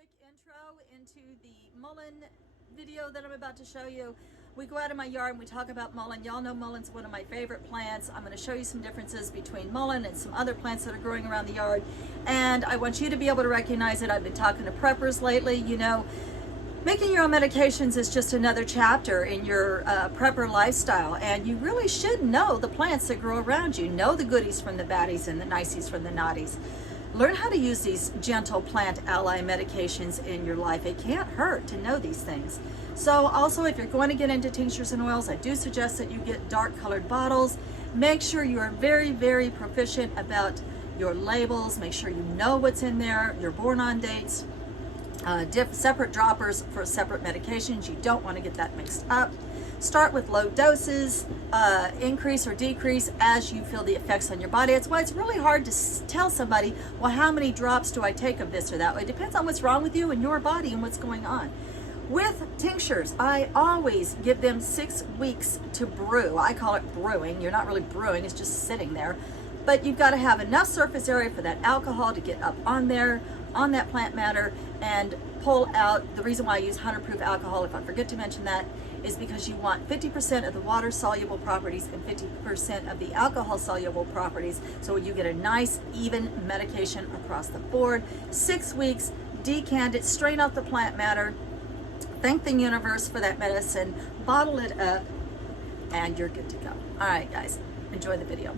quick intro into the mullein video that I'm about to show you. We go out in my yard and we talk about mullein. Y'all know mulleins one of my favorite plants. I'm going to show you some differences between mullein and some other plants that are growing around the yard. And I want you to be able to recognize it. I've been talking to preppers lately. You know, making your own medications is just another chapter in your prepper lifestyle. And you really should know the plants that grow around you. Know the goodies from the baddies and the niceties from the naughties. Learn how to use these gentle plant ally medications in your life. It can't hurt to know these things. So also, if you're going to get into tinctures and oils, I do suggest that you get dark colored bottles. Make sure you are very, very proficient about your labels. Make sure you know what's in there, your born-on dates, separate droppers for separate medications. You don't want to get that mixed up. Start with low doses, increase or decrease as you feel the effects on your body. That's why it's really hard to tell somebody, well, how many drops do I take of this or that? It depends on what's wrong with you and your body and what's going on. With tinctures, I always give them 6 weeks to brew. I call it brewing. You're not really brewing, it's just sitting there. But you've got to have enough surface area for that alcohol to get up on there, on that plant matter, and pull out. The reason why I use 100 proof alcohol, if I forget to mention that, is because you want 50% of the water soluble properties and 50% of the alcohol soluble properties, so you get a nice even medication across the board. 6 weeks, decant it, strain out the plant matter, thank the universe for that medicine, bottle it up, and you're good to go. All right, guys, enjoy the video.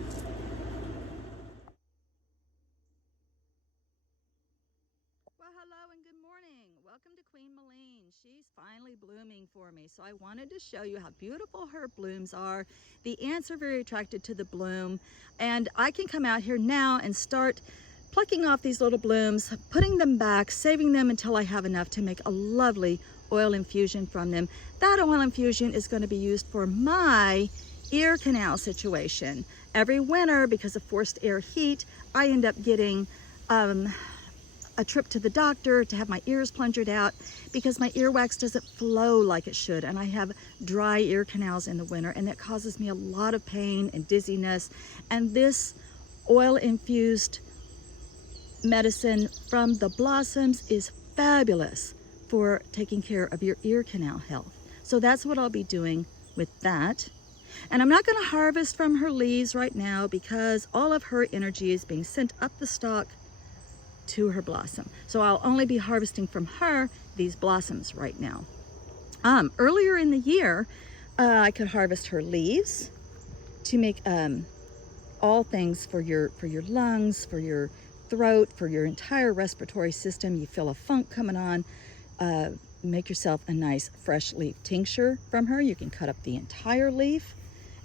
Welcome to Queen Mullein. She's finally blooming for me, so I wanted to show you how beautiful her blooms are. The ants are very attracted to the bloom, and I can come out here now and start plucking off these little blooms, putting them back, saving them until I have enough to make a lovely oil infusion from them. That oil infusion is going to be used for my ear canal situation. Every winter, because of forced air heat, I end up getting a trip to the doctor to have my ears plungered out because my earwax doesn't flow like it should, and I have dry ear canals in the winter, and that causes me a lot of pain and dizziness. And this oil infused medicine from the blossoms is fabulous for taking care of your ear canal health. So that's what I'll be doing with that. And I'm not going to harvest from her leaves right now because all of her energy is being sent up the stalk to her blossom. So I'll only be harvesting from her these blossoms right now. Earlier in the year, I could harvest her leaves to make all things for your lungs, for your throat, for your entire respiratory system. You feel a funk coming on, make yourself a nice fresh leaf tincture from her. You can cut up the entire leaf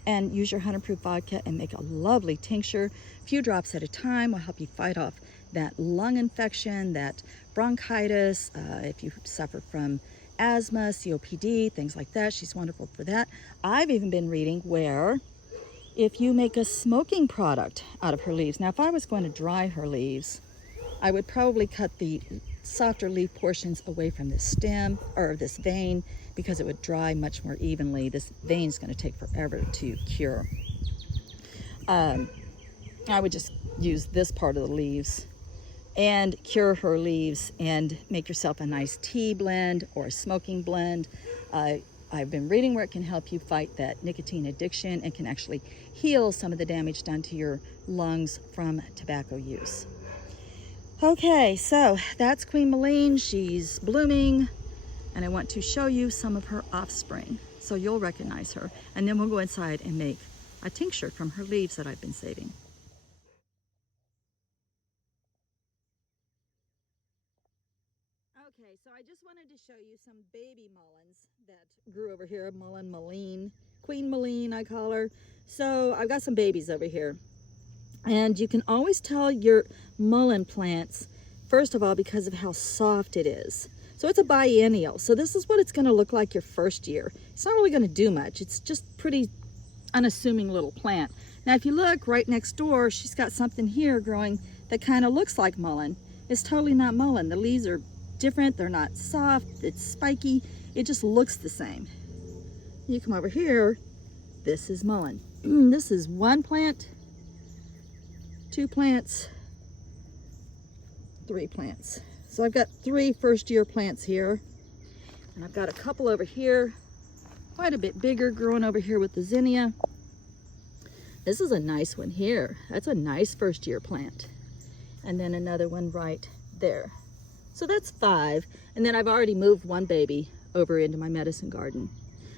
and use your 100 proof vodka and make a lovely tincture. A few drops at a time will help you fight off that lung infection, that bronchitis, if you suffer from asthma, COPD, things like that. She's wonderful for that. I've even been reading where if you make a smoking product out of her leaves. Now, if I was going to dry her leaves, I would probably cut the softer leaf portions away from this stem or this vein because it would dry much more evenly. This vein is going to take forever to cure. I would just use this part of the leaves and cure her leaves and make yourself a nice tea blend or a smoking blend. I've been reading where it can help you fight that nicotine addiction and can actually heal some of the damage done to your lungs from tobacco use. Okay, so that's Queen Mullein. She's blooming, and I want to show you some of her offspring so you'll recognize her. And then we'll go inside and make a tincture from her leaves that I've been saving. Okay, so I just wanted to show you some baby mulleins that grew over here. Mullein, Queen Mullein, I call her. So I've got some babies over here. And you can always tell your mullein plants, first of all, because of how soft it is. So it's a biennial. So this is what it's going to look like your first year. It's not really going to do much. It's just pretty unassuming little plant. Now, if you look right next door, she's got something here growing that kind of looks like mullein. It's totally not mullein. The leaves are different. They're not soft. It's spiky. It just looks the same. You come over here. This is mullein. This is one plant, 2 plants, 3 plants. So I've got 3 first-year plants here, and I've got a couple over here, quite a bit bigger, growing over here with the zinnia. This is a nice one here. That's a nice first-year plant. And then another one right there. So that's 5. And then I've already moved one baby over into my medicine garden.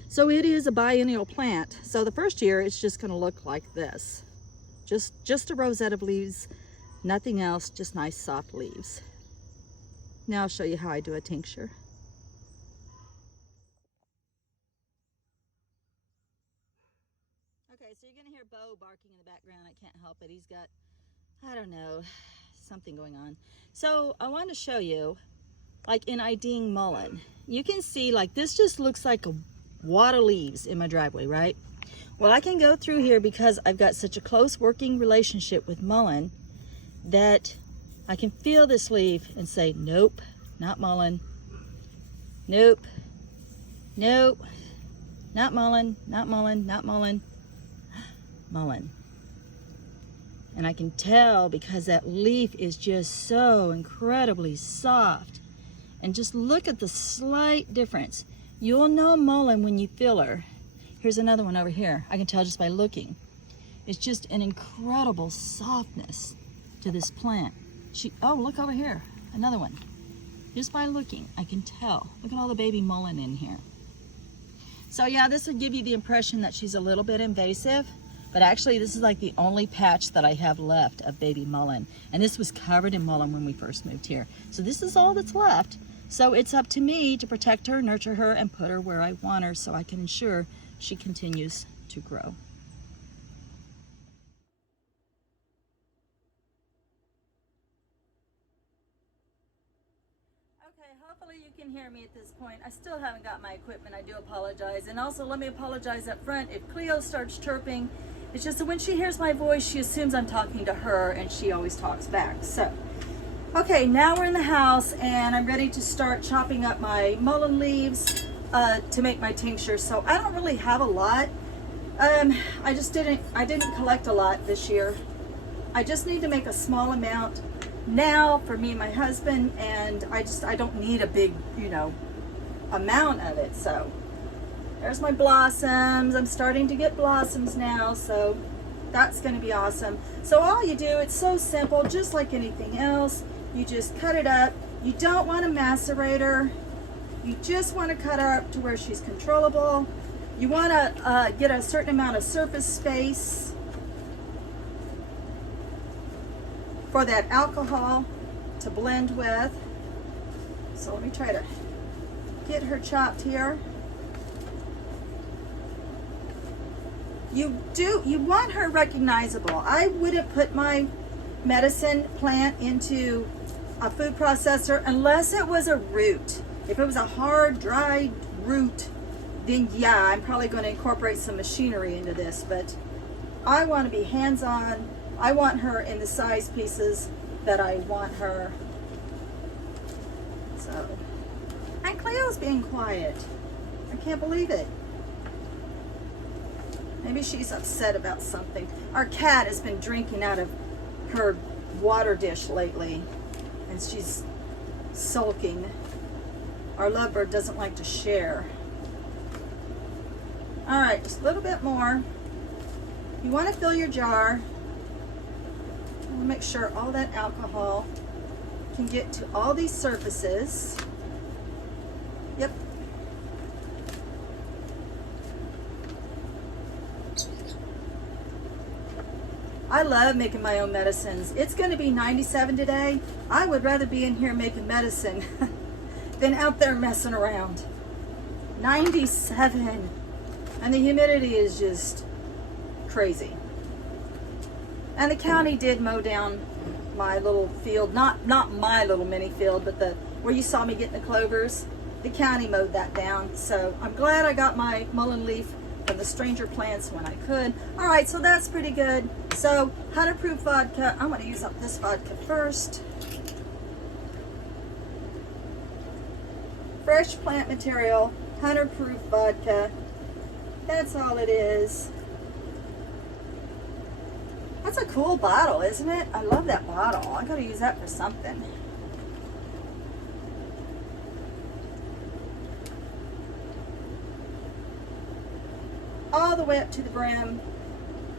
So it is a biennial plant. So the first year, it's just gonna look like this. Just a rosette of leaves, nothing else, just nice soft leaves. Now I'll show you how I do a tincture. Okay, so you're gonna hear Bo barking in the background. I can't help it. He's got, I don't know, something going on. So I want to show you, like in IDing mullein, you can see like this just looks like a wad of leaves in my driveway, right? Well, I can go through here because I've got such a close working relationship with mullein that I can feel this leaf and say, nope, not mullein. Nope, nope, not mullein, not mullein, not mullein, mullein. And I can tell because that leaf is just so incredibly soft. And just look at the slight difference. You'll know mullein when you feel her. Here's another one over here. I can tell just by looking. It's just an incredible softness to this plant. Oh, look over here, another one. Just by looking, I can tell. Look at all the baby mullein in here. So yeah, this would give you the impression that she's a little bit invasive, but actually this is like the only patch that I have left of baby mullein. And this was covered in mullein when we first moved here. So this is all that's left. So it's up to me to protect her, nurture her, and put her where I want her so I can ensure she continues to grow. Okay, hopefully you can hear me at this point. I still haven't got my equipment. I do apologize. And also let me apologize up front if Cleo starts chirping. It's just that when she hears my voice, she assumes I'm talking to her and she always talks back. So, okay, now we're in the house and I'm ready to start chopping up my mullein leaves to make my tincture. So I don't really have a lot. I didn't collect a lot this year. I just need to make a small amount now for me and my husband, and I don't need a big, amount of it. So there's my blossoms. I'm starting to get blossoms now, so that's going to be awesome. So all you do, it's so simple, just like anything else. You just cut it up. You don't want to macerate her. You just want to cut her up to where she's controllable. You want to get a certain amount of surface space for that alcohol to blend with. So let me try to get her chopped here. You want her recognizable. I wouldn't put my medicine plant into a food processor unless it was a root. If it was a hard, dried root, then yeah, I'm probably going to incorporate some machinery into this, but I want to be hands-on. I want her in the size pieces that I want her. So, and Cleo's being quiet. I can't believe it. Maybe she's upset about something. Our cat has been drinking out of her water dish lately, and she's sulking. Our lovebird doesn't like to share. All right, just a little bit more. You want to fill your jar. Make sure all that alcohol can get to all these surfaces. Yep. I love making my own medicines. It's going to be 97 today. I would rather be in here making medicine than out there messing around. 97. And the humidity is just crazy. And the county did mow down my little field, not my little mini field, but where you saw me getting the clovers. The county mowed that down. So I'm glad I got my mullein leaf from the stranger plants when I could. All right, so that's pretty good. So 100 proof vodka. I'm going to use up this vodka first. Fresh plant material, 100 proof vodka. That's all it is. That's a cool bottle, isn't it? I love that bottle. I gotta use that for something. all the way up to the brim,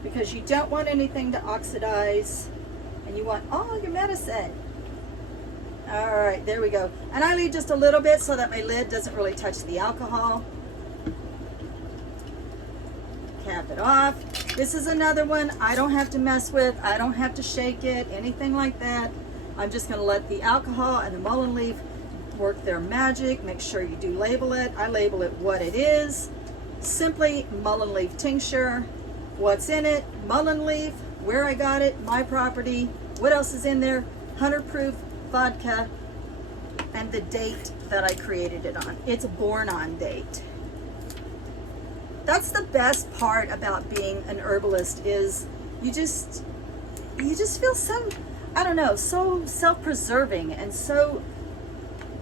because you don't want anything to oxidize and you want all your medicine. All right, there we go. And I leave just a little bit so that my lid doesn't really touch the alcohol. Cap it off. This is another one I don't have to mess with. I don't have to shake it, anything like that. I'm just gonna let the alcohol and the mullein leaf work their magic. Make sure you do label it. I label it what it is. Simply mullein leaf tincture. What's in it? Mullein leaf, where I got it, my property. What else is in there? 100 proof vodka, and the date that I created it on. It's a born on date. That's the best part about being an herbalist, is you just feel so, I don't know, so self-preserving and so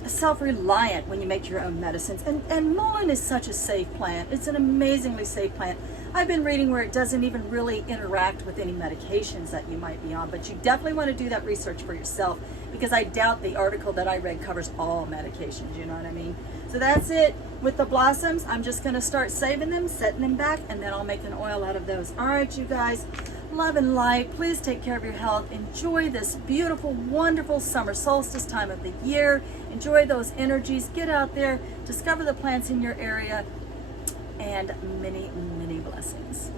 self-reliant when you make your own medicines. And mullein is such a safe plant. It's an amazingly safe plant. I've been reading where it doesn't even really interact with any medications that you might be on, but you definitely want to do that research for yourself, because I doubt the article that I read covers all medications, you know what I mean? So that's it. With the blossoms, I'm just going to start saving them, setting them back, and then I'll make an oil out of those. All right, you guys, love and light. Please take care of your health. Enjoy this beautiful, wonderful summer solstice time of the year. Enjoy those energies. Get out there, discover the plants in your area, and many, many blessings.